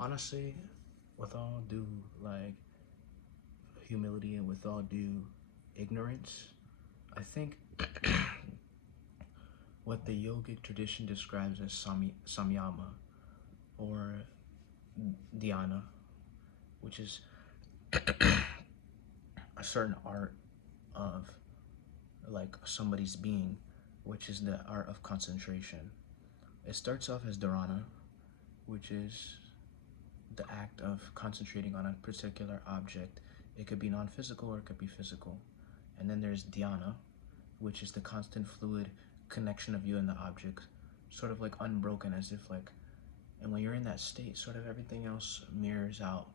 Honestly, with all due like humility and with all due ignorance, I think what the yogic tradition describes as samyama or dhyana, which is a certain art of like somebody's being, which is the art of concentration. It starts off as dharana, which is the act of concentrating on a particular object. It could be non-physical or it could be physical. And then there's dhyana, which is the constant fluid connection of you and the object, sort of like unbroken, as if like, and when you're in that state, sort of everything else mirrors out,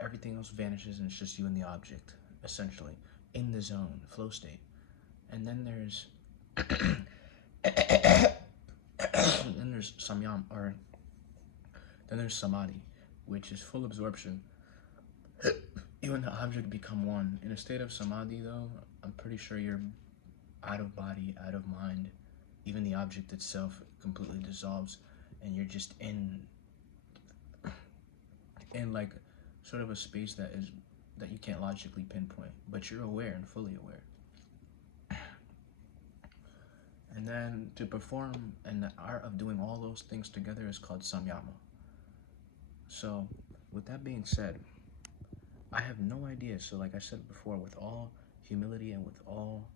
everything else vanishes, and it's just you and the object, essentially, in the zone, flow state. And then there's, then there's samyam, or then there's samadhi, which is full absorption. You and the object become one. In a state of samadhi, though, I'm pretty sure you're out of body, out of mind. Even the object itself completely dissolves, and you're just in like sort of a space that you can't logically pinpoint, but you're aware and fully aware. And then to perform, and the art of doing all those things together is called samyama. So with that being said, I have no idea. So like I said before, with all humility and with all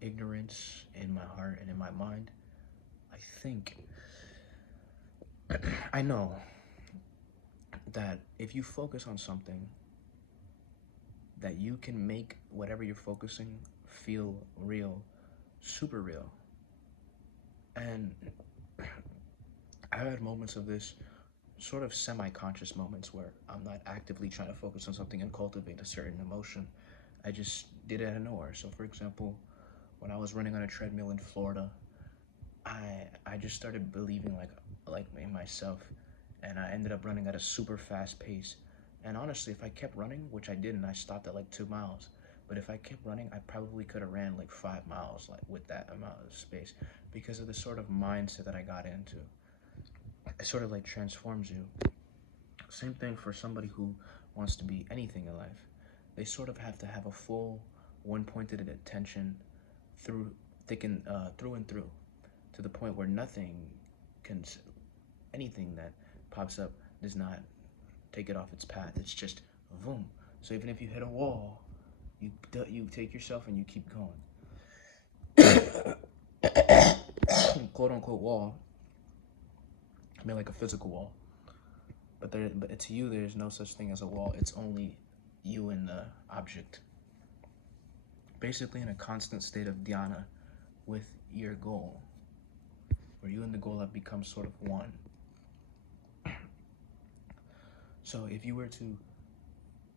ignorance in my heart and in my mind, I think I know that if you focus on something, that you can make whatever you're focusing feel real, super real. And I've had moments of this sort of semi-conscious moments where I'm not actively trying to focus on something and cultivate a certain emotion. I just did it out of nowhere. So for example, when I was running on a treadmill in Florida, I just started believing like in myself, and I ended up running at a super fast pace. And honestly, if I kept running, which I didn't, I stopped at like 2 miles. But if I kept running, I probably could have ran like 5 miles, like with that amount of space, because of the sort of mindset that I got into. It sort of like transforms you. Same thing for somebody who wants to be anything in life. They sort of have to have a full, one-pointed attention through through and through, to the point where nothing can, anything that pops up does not take it off its path. It's just boom. So even if you hit a wall, you take yourself and you keep going. Quote unquote wall. I mean like a physical wall. But to you, there's no such thing as a wall. It's only you and the object. Basically in a constant state of dhyana with your goal, where you and the goal have become sort of one. So if you were to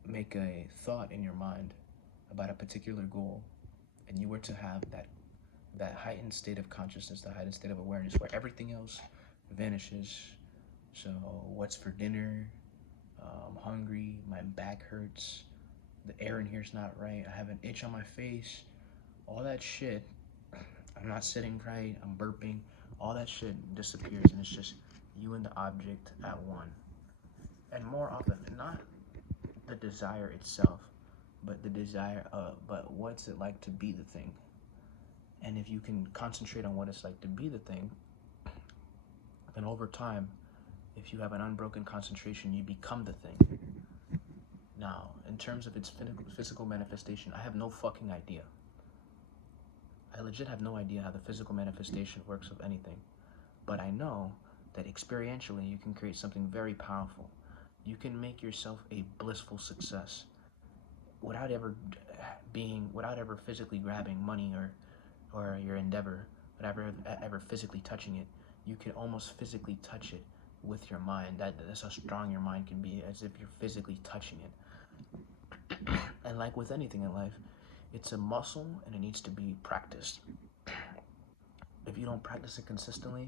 make a thought in your mind about a particular goal, and you were to have that heightened state of consciousness, the heightened state of awareness, where everything else vanishes. So what's for dinner? I'm hungry, my back hurts, the air in here's not right, I have an itch on my face, all that shit, I'm not sitting right, I'm burping, all that shit disappears, and it's just you and the object at one. And more often than not, the desire itself, but the desire of, but what's it like to be the thing? And if you can concentrate on what it's like to be the thing, then over time, if you have an unbroken concentration, you become the thing. Now, in terms of its physical manifestation, I have no fucking idea. I legit have no idea how the physical manifestation works of anything. But I know that experientially, you can create something very powerful. You can make yourself a blissful success without ever physically grabbing money or your endeavor, without ever physically touching it. You can almost physically touch it with your mind. That's how strong your mind can be, as if you're physically touching it. And like with anything in life, it's a muscle and it needs to be practiced. If you don't practice it consistently,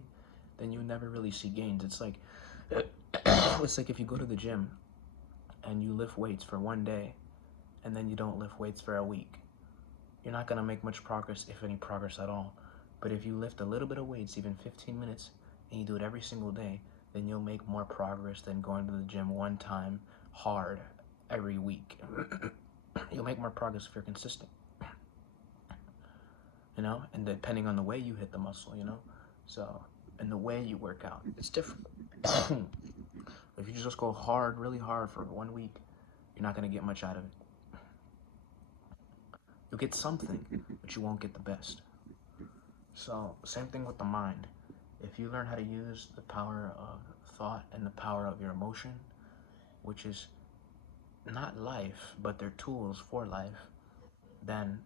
then you never really see gains. It's like if you go to the gym and you lift weights for one day and then you don't lift weights for a week. You're not gonna make much progress, if any progress at all. But if you lift a little bit of weights, even 15 minutes, and you do it every single day, then you'll make more progress than going to the gym one time hard every week. You'll make more progress if you're consistent, and depending on the way you hit the muscle, so, and the way you work out, it's different. If you just go hard, really hard for 1 week, you're not going to get much out of it. You'll get something, but you won't get the best. So, same thing with the mind. If you learn how to use the power of thought and the power of your emotion, which is not life, but they're tools for life, then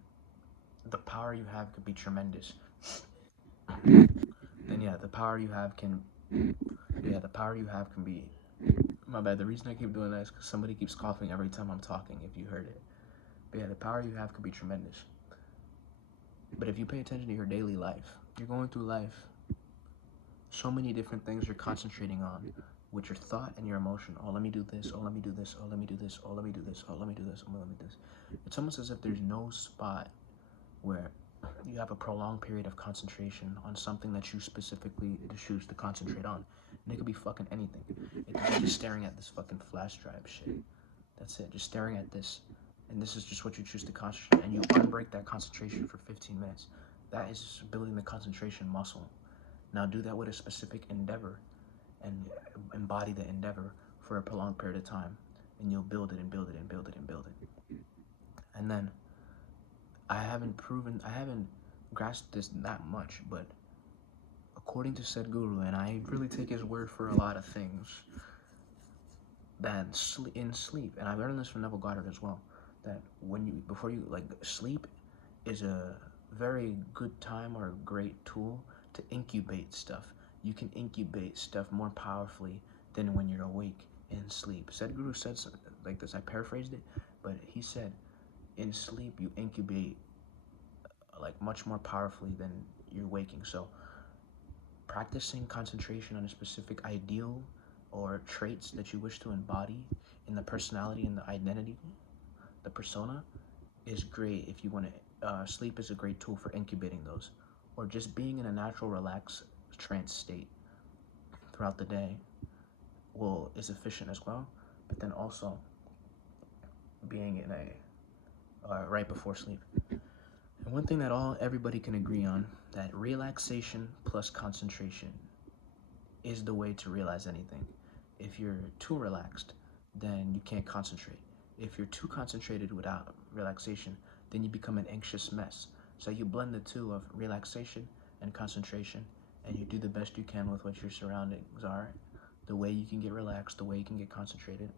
the power you have could be tremendous. Then the power you have can be, my bad, the reason I keep doing that is because somebody keeps coughing every time I'm talking, if you heard it. But the power you have could be tremendous. But if you pay attention to your daily life, you're going through life, so many different things you're concentrating on with your thought and your emotion. Oh, let me do this. Oh, let me do this. Oh, let me do this. Oh, let me do this. Oh, let me do this. Oh, let me do this. It's almost as if there's no spot where you have a prolonged period of concentration on something that you specifically choose to concentrate on. And it could be fucking anything. It could be just staring at this fucking flash drive shit. That's it. Just staring at this. And this is just what you choose to concentrate. And you unbreak that concentration for 15 minutes. That is building the concentration muscle. Now do that with a specific endeavor and embody the endeavor for a prolonged period of time. And you'll build it and build it and build it and build it. And then I haven't grasped this that much, but according to said guru, and I really take his word for a lot of things, that in sleep, and I learned this from Neville Goddard as well, that before you sleep is a very good time or a great tool to incubate stuff. You can incubate stuff more powerfully than when you're awake in sleep. Said guru said something like this, I paraphrased it, but he said, in sleep you incubate much more powerfully than you're waking. So practicing concentration on a specific ideal or traits that you wish to embody in the personality and the identity, the persona, is great if you want to. Sleep is a great tool for incubating those, or just being in a natural relaxed trance state throughout the day is efficient as well. But then also being in a right before sleep. And one thing that everybody can agree on, that relaxation plus concentration is the way to realize anything. If you're too relaxed, then you can't concentrate. If you're too concentrated without relaxation, then you become an anxious mess. So you blend the two of relaxation and concentration, and you do the best you can with what your surroundings are, the way you can get relaxed, the way you can get concentrated.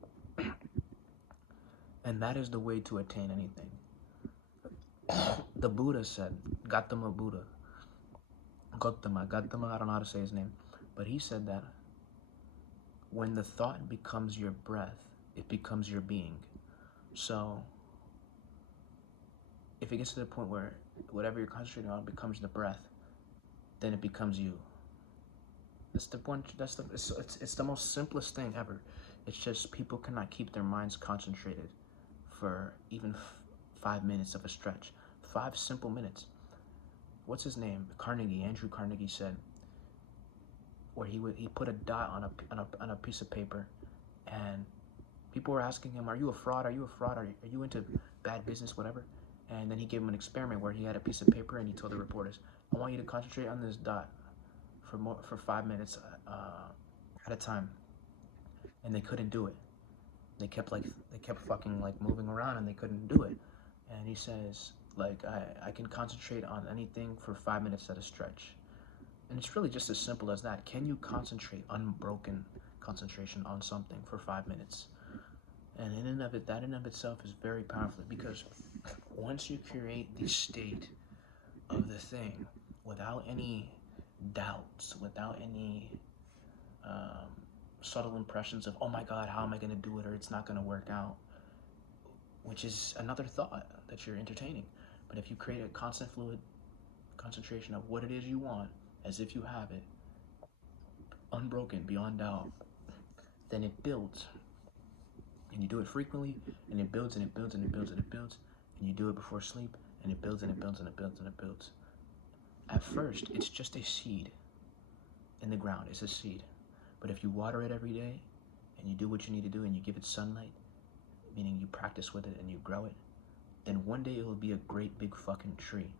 And that is the way to attain anything. The Buddha said, Gautama Buddha, Gautama, I don't know how to say his name, but he said that when the thought becomes your breath, it becomes your being. So if it gets to the point where whatever you're concentrating on becomes the breath, then it becomes you. It's the most simplest thing ever. It's just people cannot keep their minds concentrated for even 5 minutes of a stretch. 5 simple minutes. What's his name? Andrew Carnegie said, where he put a dot on a piece of paper, and people were asking him, "Are you a fraud? Are you a fraud? Are you into bad business, whatever?" And then he gave him an experiment where he had a piece of paper and he told the reporters, "I want you to concentrate on this dot for 5 minutes at a time." And they couldn't do it. They kept fucking moving around and they couldn't do it. And he says, I can concentrate on anything for 5 minutes at a stretch. And it's really just as simple as that. Can you concentrate, unbroken concentration on something for 5 minutes? And that in and of itself is very powerful, because once you create the state of the thing without any doubts, without any subtle impressions of, oh my God, how am I going to do it, or it's not going to work out, which is another thought that you're entertaining. But if you create a constant fluid concentration of what it is you want, as if you have it, unbroken, beyond doubt, then it builds. And you do it frequently, and it builds and it builds and it builds and it builds. And you do it before sleep, and it builds and it builds and it builds and it builds. At first, it's just a seed in the ground. It's a seed. But if you water it every day and you do what you need to do and you give it sunlight, meaning you practice with it and you grow it, then one day it will be a great big fucking tree.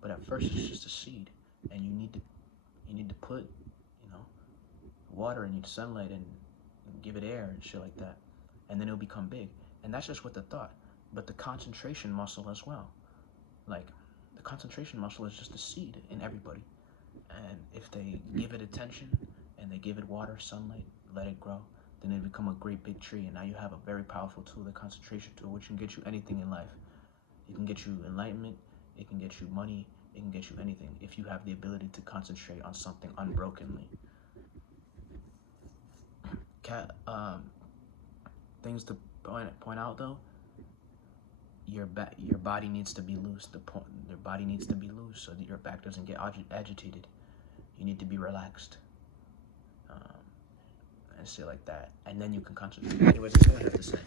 But at first it's just a seed, and you need to put, water and sunlight and give it air and shit like that, and then it'll become big. And that's just with the thought. But the concentration muscle as well. Like, the concentration muscle is just a seed in everybody. And if they give it attention and they give it water, sunlight, let it grow, then it'll become a great big tree. And now you have a very powerful tool, the concentration tool, which can get you anything in life. It can get you enlightenment, it can get you money, it can get you anything if you have the ability to concentrate on something unbrokenly. Things to point out though, your body needs to be loose. Your body needs to be loose so that your back doesn't get agitated. You need to be relaxed, and shit like that, and then you can concentrate. Anyways, that's all I have to say.